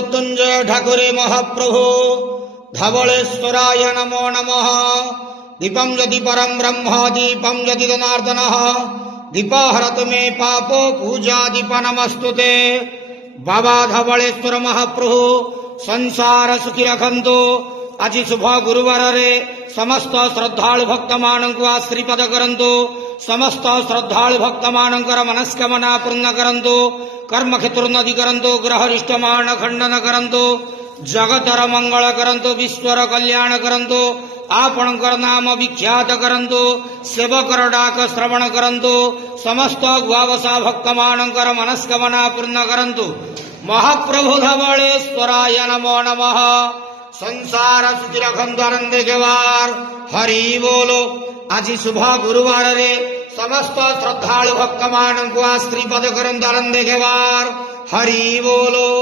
मृत्युंजय ठाकुरे महाप्रभु धवलेश्वराय नमो नमः। दीपं यदि परं ब्रह्म दीपं यदि जनार्दनः दीपहरतु मे पापो पूजा दीप नमस्तुते। बाबा धवलेश्वर महाप्रभु संसार सुखी रखंतु। आज शुभ गुरुवार रे समस्त श्रद्धालु भक्त मानक आशीर्वाद करंतु। समस्त श्रद्धालु भक्त मानकर मनस्कामना पूर्ण करंतु। कर्म क्षेत्रोन्नति करंतु। ग्रहरिष्ट मान खंडन करंतु। जगतर मंगल करंतु। विश्वर कल्याण करंतु। आपणकर नाम विख्यात करंतु। सेवकर डाक श्रवण करंतु। समस्त गुआवसा भक्त मानकर मनस्कामना पूर्ण करंतु। महाप्रभु धवलेश्वराय नमो नमः। संसार सुखी रखंतु आनंद केवार हरि बोलो। आज शुभ गुरुवार रे समस्त श्रद्धालु भक्त मानक आशीर्वाद करंतु आनंद केवार हरि बोलो।